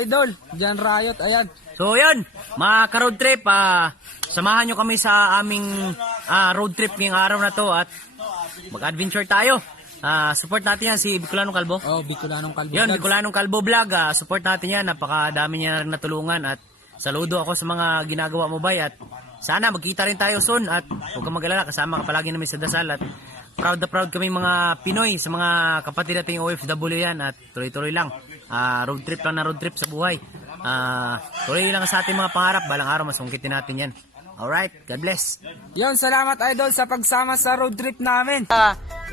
idol. Diyan Riot, ayan. So yun, mga ka-road trip, samahan nyo kami sa aming road trip ngayong araw na to at mag-adventure tayo. Support natin yan si Bicolanong Kalbo. Oh, Bicolanong Kalbo. Yun, Vlogs. Bicolanong Kalbo Vlog. Support natin yan, napakadami niya na rin natulungan at saludo ako sa mga ginagawa mo bay at sana magkita rin tayo soon at huwag kang mag-alala, kasama ka palagi namin sa dasal at proud na proud kami mga Pinoy sa mga kapatid nating OFW yan at tuloy-tuloy lang. Road trip lang na road trip sa buhay. Tuloy lang sa ating mga pangarap, balang araw masungkitin natin yan. Alright, God bless. Yun, salamat idol sa pagsama sa road trip namin.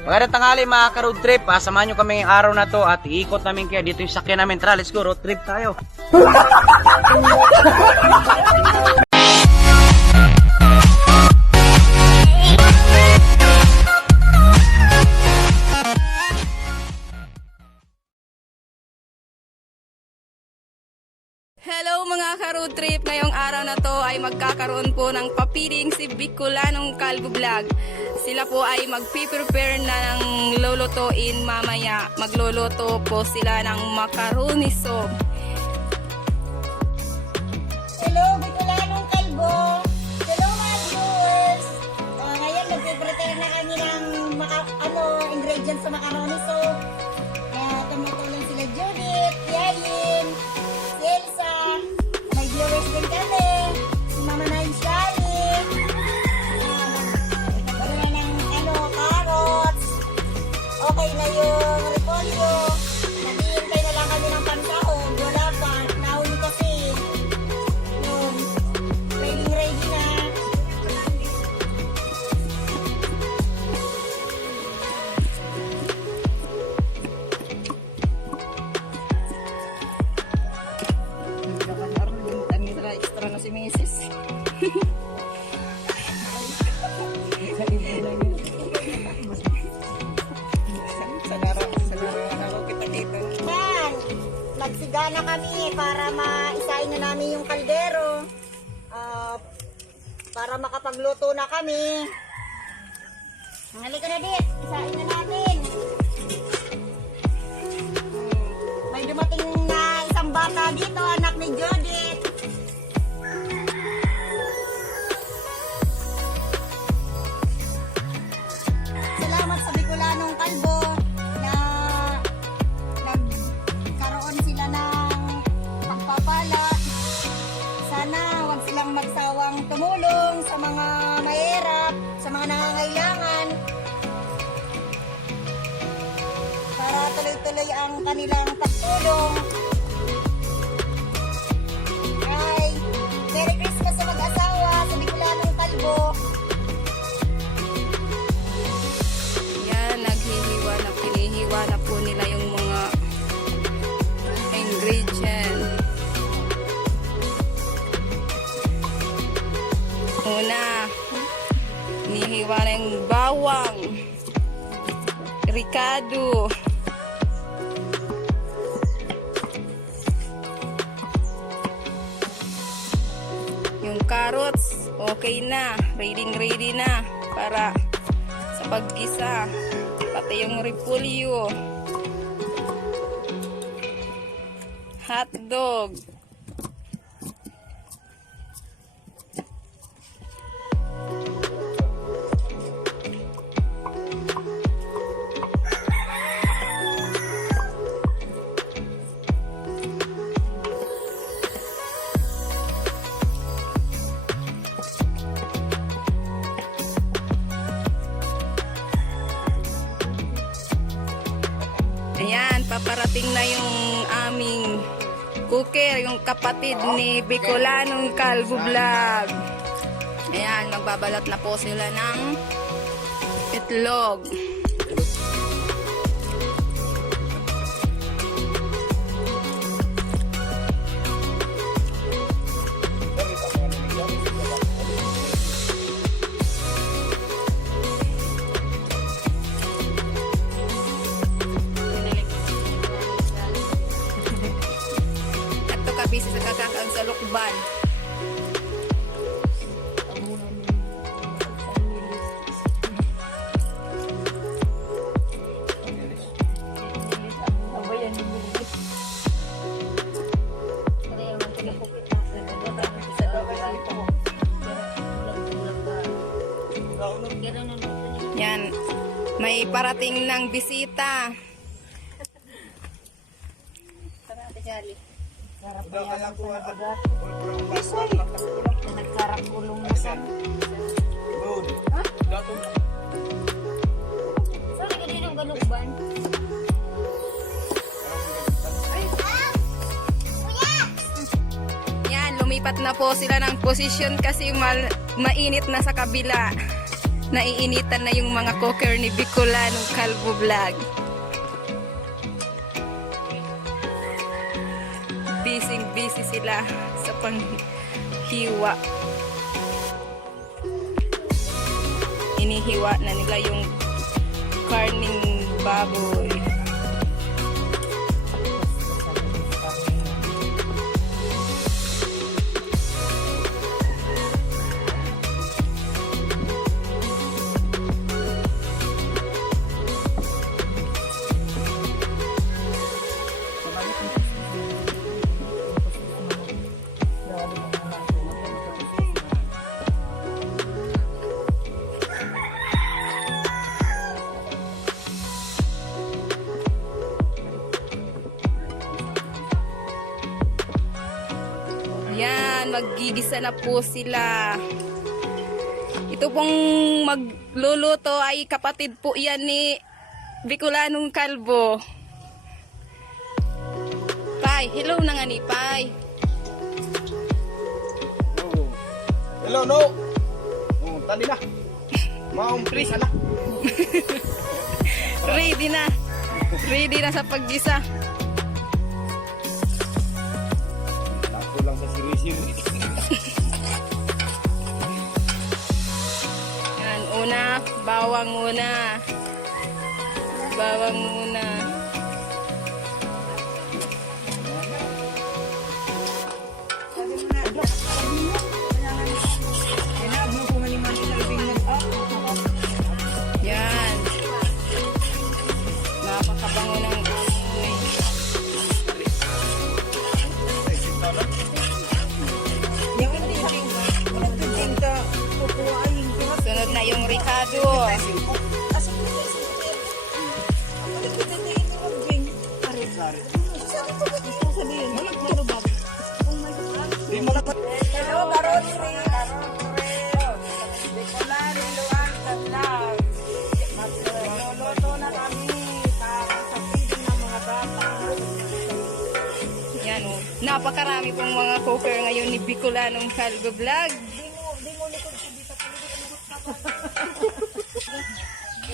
Magandang tanghali mga ka-road trip. Samahan nyo kami ngayong araw na to at iikot namin kaya dito yung sakyan namin. Tara, let's go, road trip tayo. Hello mga ka-road trip! Ngayong araw na to ay magkakaroon po ng papiling si Bicolanong Kalbo Vlog. Sila po ay magpiprepare na ng lulutuin mamaya. Magluluto po sila ng macaroni soup. Hello, Bicolanong Kalbo! Hello mga viewers! Ngayon nagpiprepare na kami ng ingredients sa macaroni soup. Tumutulong sila Judith, Yayin, Elsa, may viewers din kami, si Mama Nay Shali, nagkaroon na ng carrots, okay na yung repolyo, naghihintay na lang kami ng pansahog, wala pa, nahuli kasi, yun, ready na. Extra na si Mrs. Man, nagsigana kami para maisain na namin yung kaldero. Para makapagluto na kami. Halika na dit, isain na natin. May dumating na isang bata dito, anak ni Judith. Salamat sa Bicolanong Kalbo na nagkaroon sila ng pagpapala. Sana huwag silang magsawang tumulong sa mga mahirap, sa mga nangangailangan para tuloy-tuloy ang kanilang pagtulong. Ay, Merry Christmas sa mag-asawa sa Bicolanong Kalbo. Pinihiwa na po nila yung mga ingredient. Una, hinihiwa na yung bawang, ricado, yung carrots, okay na, ready na para sa paggisa. Pati yung repolyo, hotdog, ayan, paparating na yung aming cooker, yung kapatid ni Bicolanong Kalbo Vlog. Ayan, magbabalat na po sila ng itlog. Busy sa kakakang sa lukban. Yan. May parating ng bisita. Nagkarakulong na sa... Saan ka din ang galukban? Yan, lumipat na po sila ng posisyon kasi mainit na sa kabila. Naiinitan na yung mga cooker ni Bicolanong Kalbo Vlog. Busy sila sa panghiwa. Inihiwa na nila yung karning baboy. Yan, maggigisa na po sila. Ito pong magluluto ay kapatid po yan ni Bicolanong Kalbo. Pai, hello na nga ni Pai. Hello, no. Tali na. Maumpris na. Ready na. Ready na sa paggisa. Ako lang sa siri-siri. Yan, una, bawang muna. Bawang muna. Yan. Napakabango ng amoy. Sunod na yung ricado. Hello, Barotri. Bicolano, Luan, Tatlaw. Magluluto na kami para sa feeding ng mga bata. Yan o. Napakarami pong mga cooker ngayon ni Bicolanong Kalbo Vlog.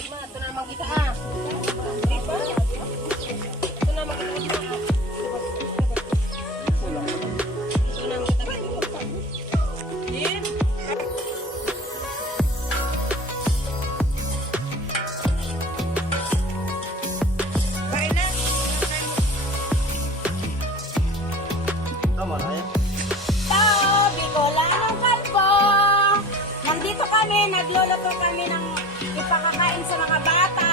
Ito na naman kita ha. Di ba? Ito na naman kita ha. Ito na naman kita ha. Tama na yan. Tao, Bicolanong Kalbo! Nandito kami, nagluluto kami ng ipakakain sa mga bata.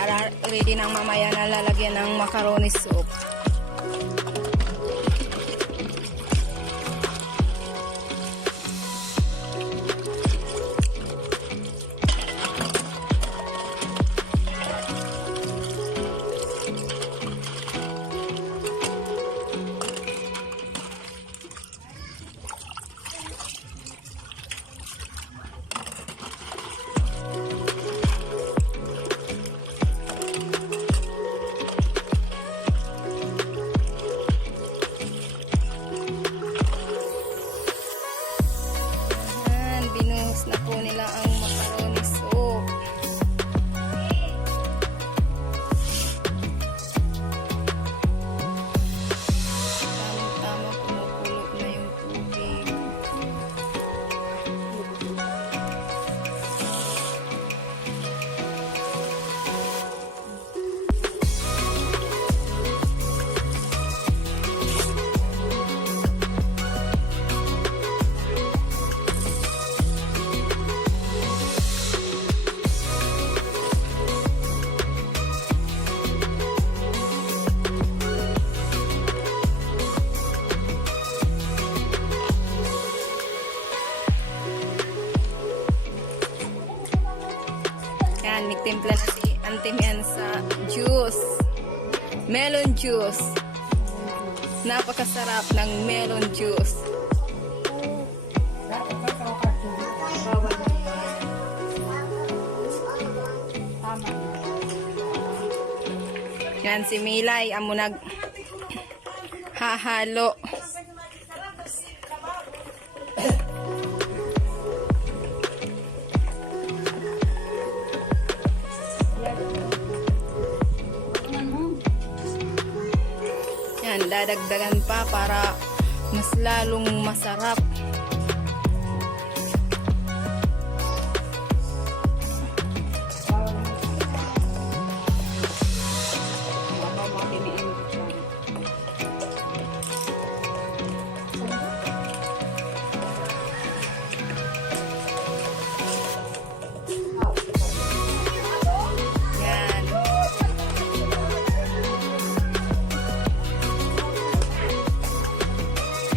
Para ready nang mamaya na lalagyan ng macaroni soup. Yan, nagtimpla na si Auntie Mian sa juice. Melon juice. Napakasarap ng melon juice. Yan, si Milay, amo nag hahalo. Yan, dadagdagan pa para mas lalong masarap. Yan.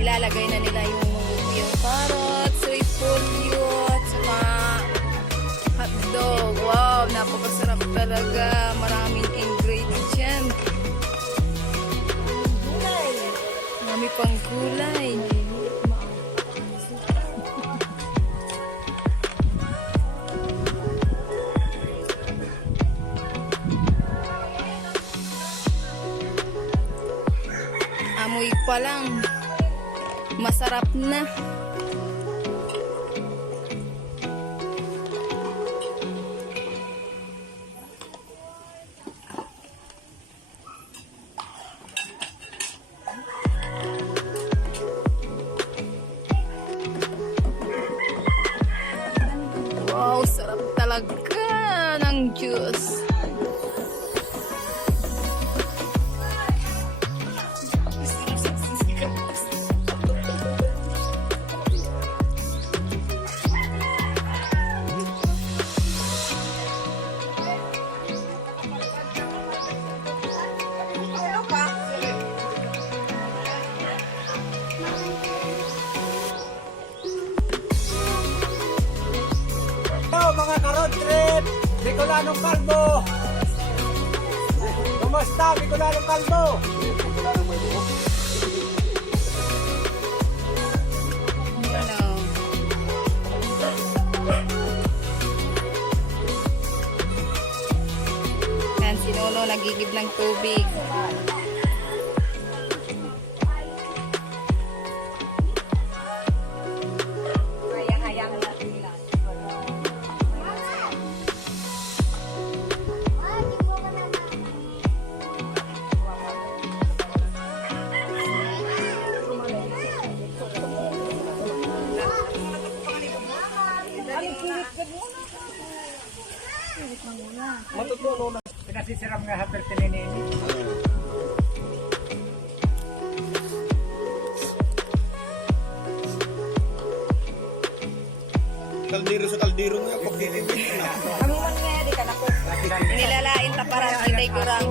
Ilalagay na nila yung carrot, sweet potato, at saka hotdog. Wow, napakasarap talaga. Maraming ingredient. Marami pang gulay. Amoy pa lang. Masarap na. Wow, sarap talaga ng juice. Hello mga ka-road trip! Bicolanong Kalbo! Kumusta Bicolanong Kalbo? Ano? Yan, si Nono nagigib ng tubig. Matutulo na. Pinasisiram nga hapel tininin. Kaldero sa kaldero nga. Pagkikibig na. Nilalain ta para kita'y kurang.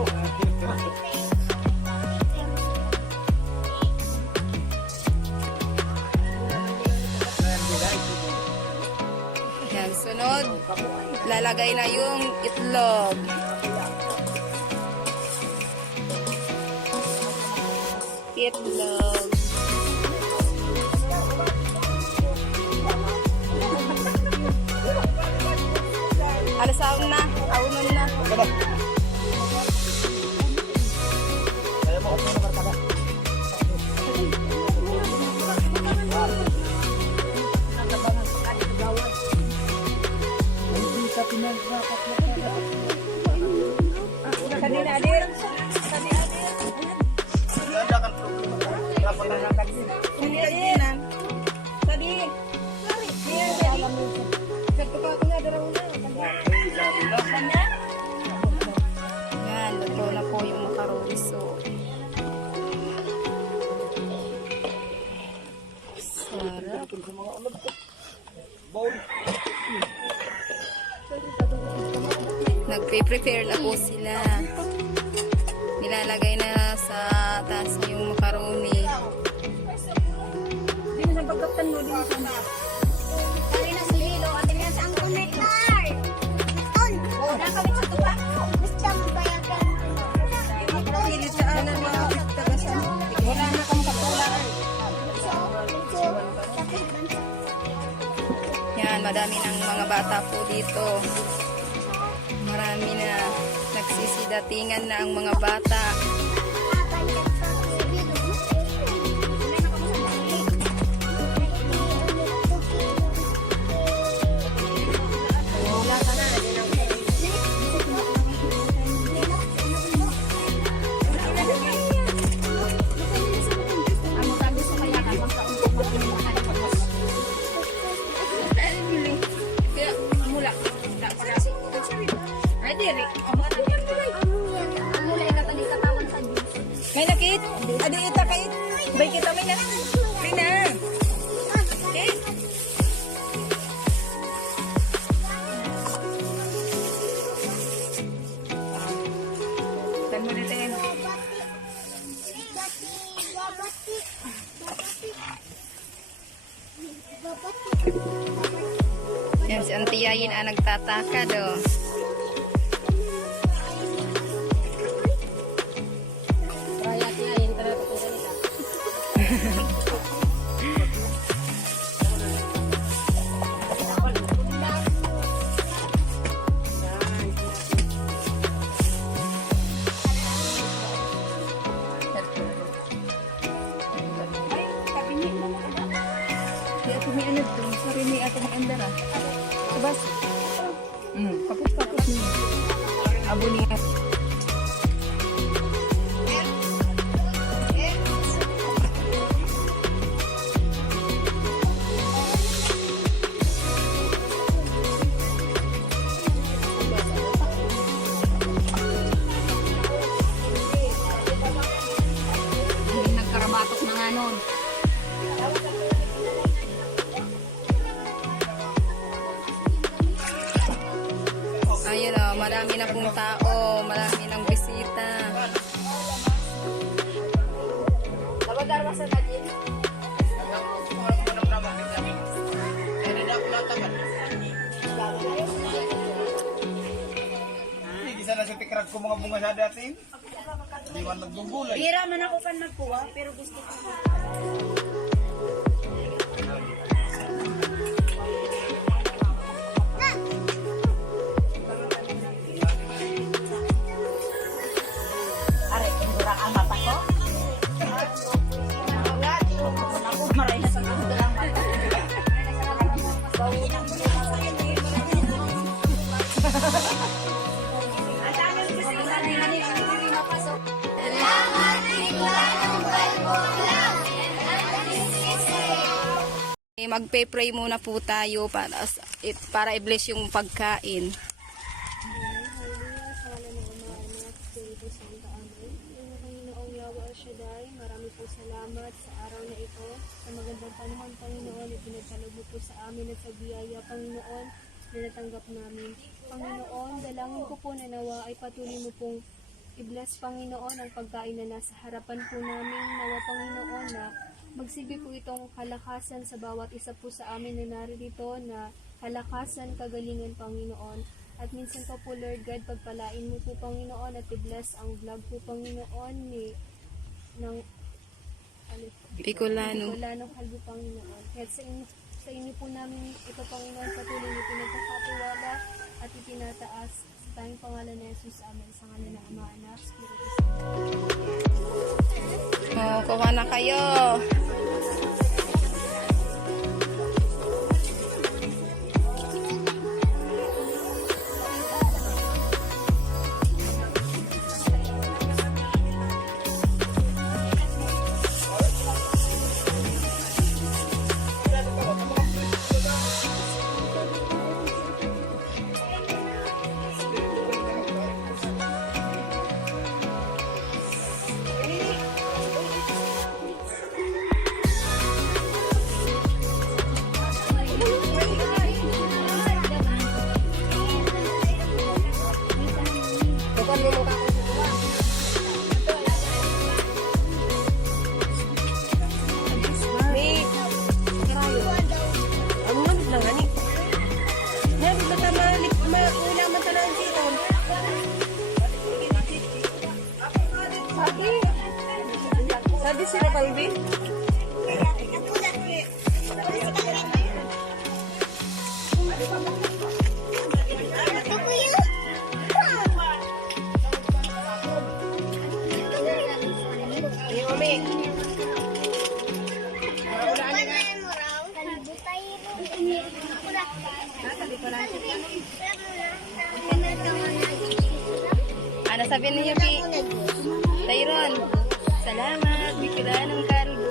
Yan, sunod. Lalagay na yung itlog. Itlog. Alasaon na. Aunon na. Yan, luto na po yung macaroni. So, sarap. Nagpe-prepare na po sila. Nilalagay na sa taas yung macaroni. Hindi na pagkaptan mo din sa bata po dito. Marami na nagsisidatingan na ang mga bata. May nakit? Adi ita kait? Bay kita may na. Rina. Okay. Tan mo natin. Yan si Auntie Yayin ang nagtatakad oh. Kapos-kapos niya. Abo niya. Nagkarabatok na nga nun. Ayun o, marami na pong tao, marami ng bisita. Gisa na sa tikrag ko mga bunga sa dating. Di man nagbubulay. Pira man ako kan magkuha, pero gusto ko. Are, indura ang mata ko. Ako maray na sa indura ang mata. Magpe-pray muna po tayo para i-bless yung pagkain. Marami po salamat sa araw na ito. Sa magandang panahon, Panginoon, ipinagkaloob mo po sa amin at sa biyaya, Panginoon, na natanggap namin. Panginoon, dalangin ko po na nawa ay patuloy mo pong i-bless, Panginoon, ang pagkain na nasa harapan po namin. Nawa, Panginoon, na magsilbi po itong kalakasan sa bawat isa po sa amin na naririto, na kalakasan, kagalingan, Panginoon. At minsan pa po, Lord God, pagpalain mo po, Panginoon, at i-bless ang vlog po, Panginoon, ng Bicolano. Kalbo, Panginoon. Kaya sa inyo po namin ito, Panginoon, patuloy na pinagkakatiwala at itinataas sa tayong pangalan na Jesus, amen. Sa ngalan ng Ama, Anak, Espiritu Santo. Oh, kuha na kayo. Sabi sila kalbi. Ako lagi. Ano sabihin niyo, Ki? Tyron, salamat, Bicolanong kalbo.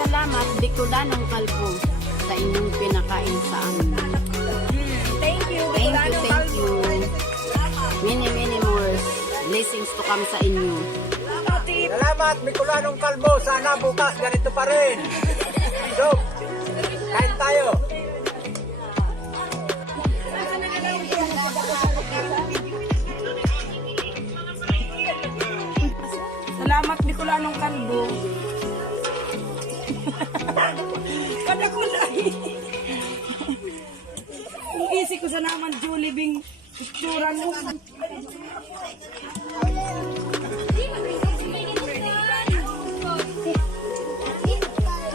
Salamat, Bicolanong kalbo, sa inyong pinakain sa amin. Thank you, Thank you. Many more blessings to come sa inyo. Salamat, Bicolanong kalbo. Sana bukas ganito pa rin. So, kain tayo. Salamat, Bicolanong kalbo. Kada ko lahi. Kung isi ko sa naman, Julie Bing, itsura mo.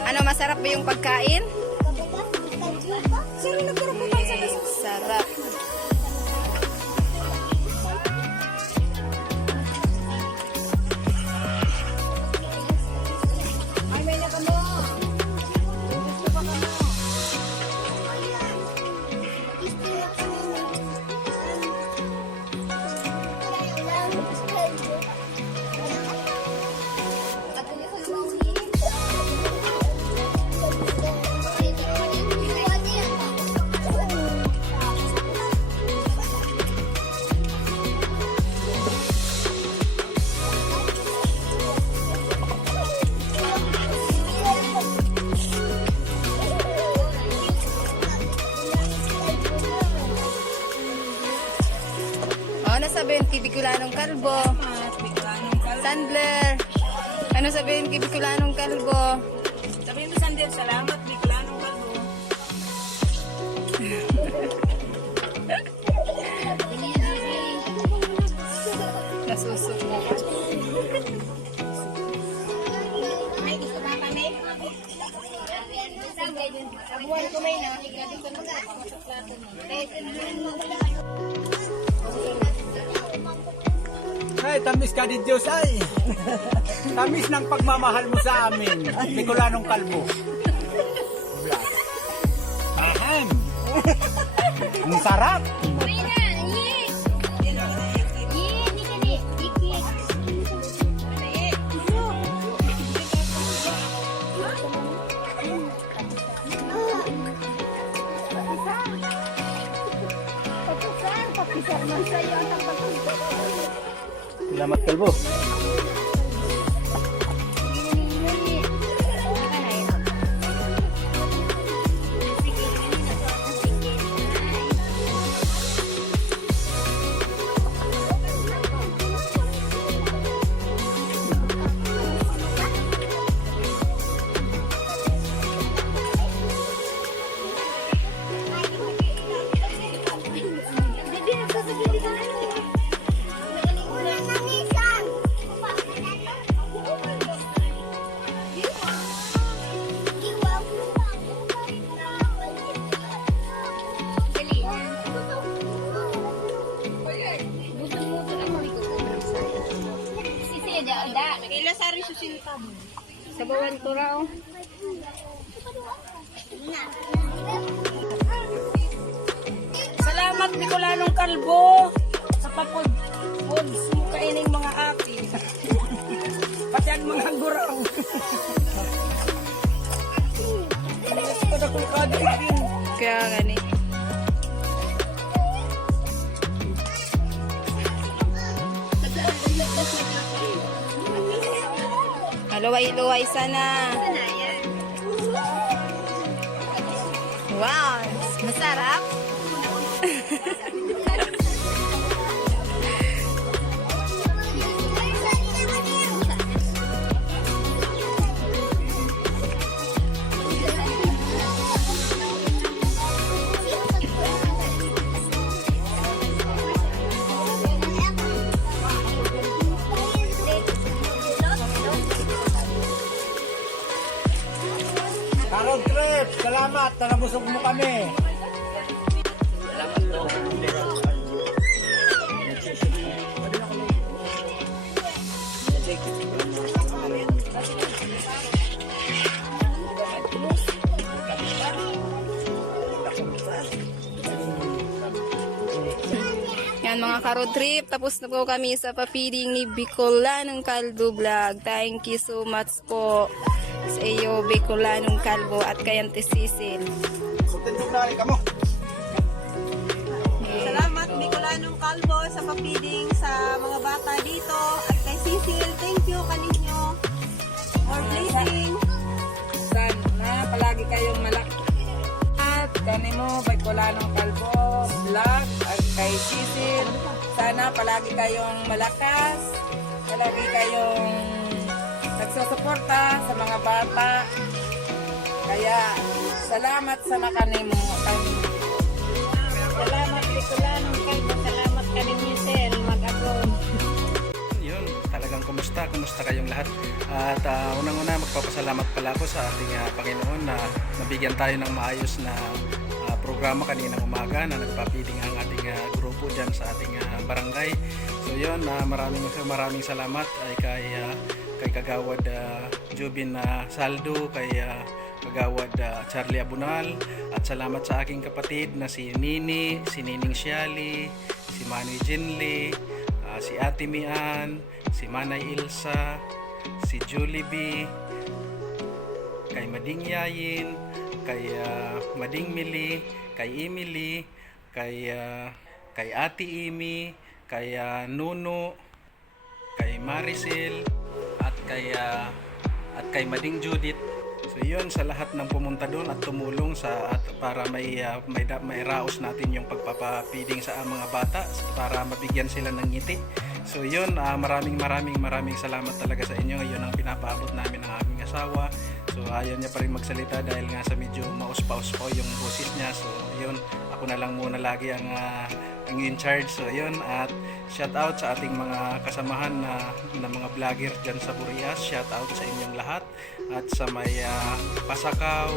Ano, masarap ba yung pagkain? Sino nagkaroon sa Sarap. Ay, may nakamo. Ano sabihin kay Bicolanong kalbo? Sandler. Ano sabihin kay Bicolanong kalbo? Sabihin mo, Sandel, salamat, Bicolanong kalbo. Nasusuko. May gusto ba kami? Sabuan ko may na. Ay, tamis ka di Diyos ay. Tamis ng pagmamahal mo sa amin. Bicolanong kalbo. Ahem. Ang sarap. Salamat kalbo. Sabawan ko raw. Salamat, Bicolanong kalbo, sa papod mo kaining mga api. Pati ang mga guraw. Kada kulkada din. Kaya gani. Luway-luway sana. Wow, masarap. Road trip, salamat, nabusog mo kami. Yan mga ka-road trip, tapos na po kami sa papiding ni Bicolanong Kalbo Vlog. Thank you so much po sa iyo Bicolanong Kalbo at kay Auntie Cecil. Salamat Bicolanong Kalbo sa papiding sa mga bata dito. At kay Cecil, thank you kaninyo for blessing. Sana palagi kayong malaki. At kanimo Bicolanong Kalbo Vlog at kay Cecil, sana palagi kayong malakas, palagi kayong nagsusuporta sa mga bata. Kaya salamat sana kanimo. Salamat Bicolanong Kalbo. Salamat kaninyo sir. Mag-abroad. Yun, talagang kumusta kayong lahat. At unang-una magpapasalamat pala ako sa ating Panginoon na nabigyan tayo ng maayos na programa kaninang umaga na nagpapiling ang ating grupo dyan sa ating barangay. So yun, maraming salamat ay kay Kagawad Jubin Saldo, kay Kagawad Charlie Abunal, at salamat sa aking kapatid na si Nini, si Nining Shiali, si Manny Jinli, si Ate Mian, si Manay Ilsa, si Julie B, kay Mading Yayin, kay Mading Mili, kay Emily, kay Ate Imi, kay Nuno, kay Maricel, at kay Mading Judith. So yun, sa lahat ng pumunta doon at tumulong para mairaos natin yung pagpapapiding sa mga bata para mabigyan sila ng ngiti. So yun, maraming salamat talaga sa inyo. Yun ang pinapaabot namin ng aming asawa. So ayaw niya pa rin magsalita dahil nga sa medyo mauspa-uspa yung boses niya. So yun, ako na lang muna lagi ang in charge. So yun, at shout out sa ating mga kasamahan na mga vlogger dyan sa Burias. Shout out sa inyong lahat. At sa may Pasakaw,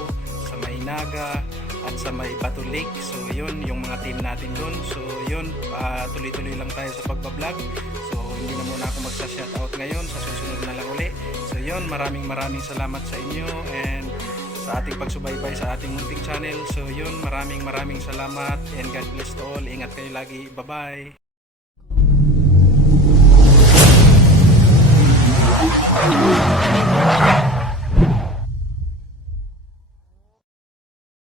sa may Naga, at sa may Batu Lake. So yun, yung mga team natin doon. So yun, tuloy-tuloy lang tayo sa pagbablog. So hindi na muna ako magsa-shoutout ngayon, sa susunod na lang uli. So yun, maraming salamat sa inyo and sa ating pagsubaybay sa ating munting channel. So yun, maraming salamat and God bless to all. Ingat kayo lagi. Bye-bye.